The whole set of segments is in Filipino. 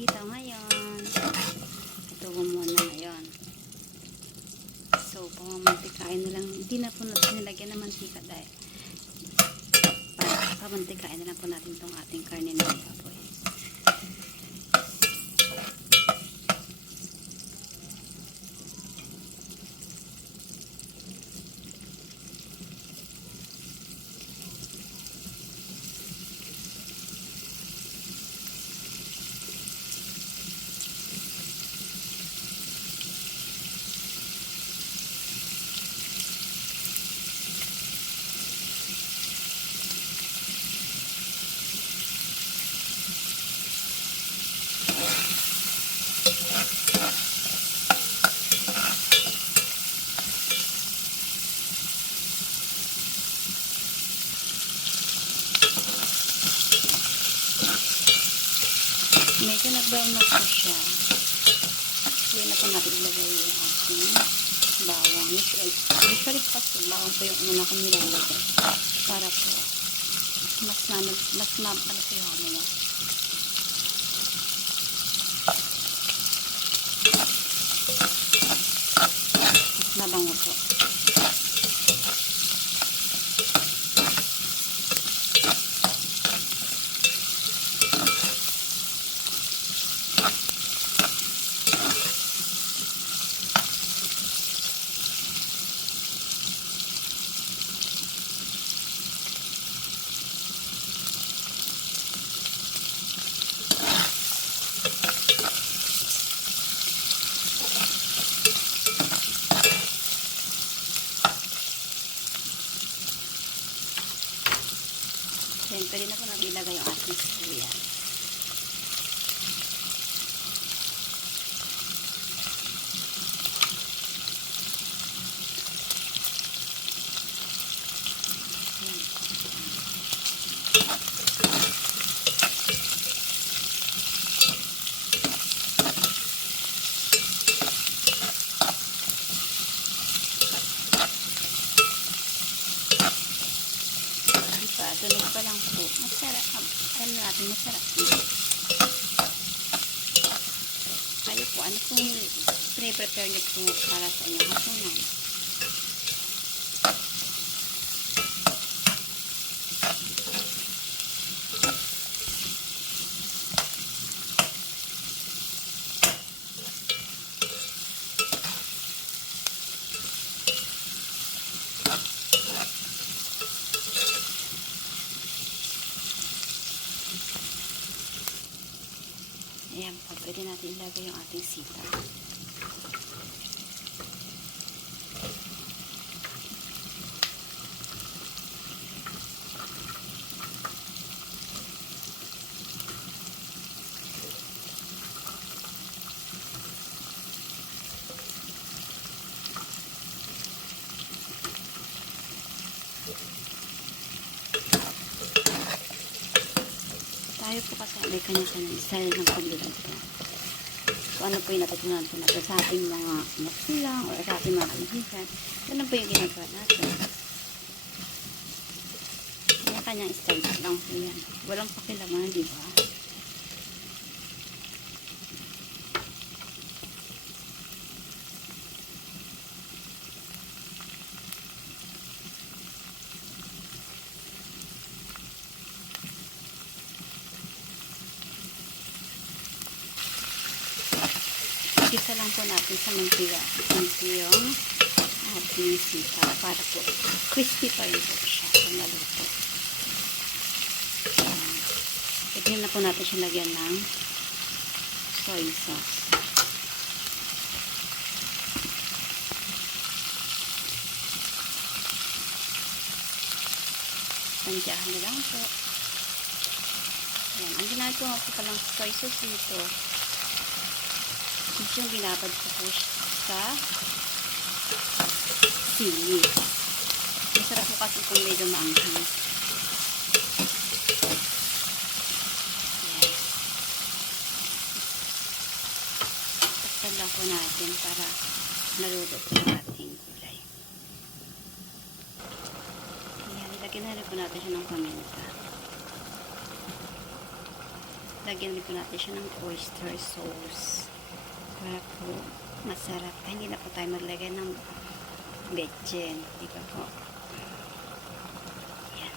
sitaw ngayon. Ito muna ngayon. So, pamamantikain na lang. Hindi na po natin nilagyan ng mantika dahil pamantikain na lang po natin itong ating karne na baboy. Medyo nag-brown na po siya. Hindi na po natin ilagay yung ating bawang. Usually kasi bawang po yung una kong nilalagay. Para po mas ano po yung ano niya. Mas mabango po. Then, pwede na po natin ilagay yung ating sibuyas. Tunog pa lang po. Masarap. Ano natin, masarap. Kayo po, ano pong pre-prepare nyo po para sa inyong hapunan? Ayan po, pwede natin ilagay yung ating sitaw. Tayo po kasi may kanya-kanya style ng pagluluto. So, ano po yung natutunan po natin sa ating mga magulang o sa ating mga kaibigan. Ano po yung ginagawa natin? Kanya-kanyang style lang po yan. Walang pakilaman, di ba? Isa lang po natin sa mantika yung ating sitaw para po crispy pa rin po siya kung naluto. Pwede na po natin siya lagyan ng soy sauce. Tansyahan na lang po. Ayan. Ang ginagawa ko palang soy sauce nito yung ginapad ko po sa sili. Masarap po kasi kung medyo maanghang. Yes. Takpan lang po natin para naluto po yung ating gulay. Ayan, ilagyan na rin po natin siya ng paminta. Lagyan din po natin siya ng oyster sauce. Para po masarap. Hindi na po tayo maglagay ng betchin. Di ba po? Yan.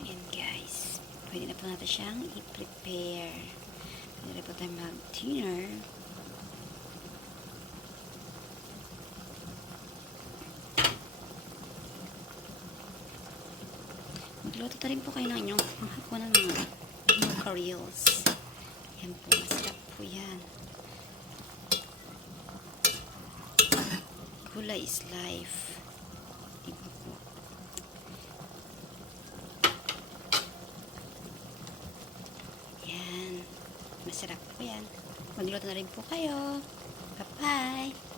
Ayan guys. Pwede na po natin siyang i-prepare. Pwede na po tayo mag-dinner. Magluto na rin po kayo ng inyong hapunan ng mga careers. Yan po, masarap po yan. Gulay is life. Diba po? Yan. Masarap po yan. Magluto na rin po kayo. Bye-bye!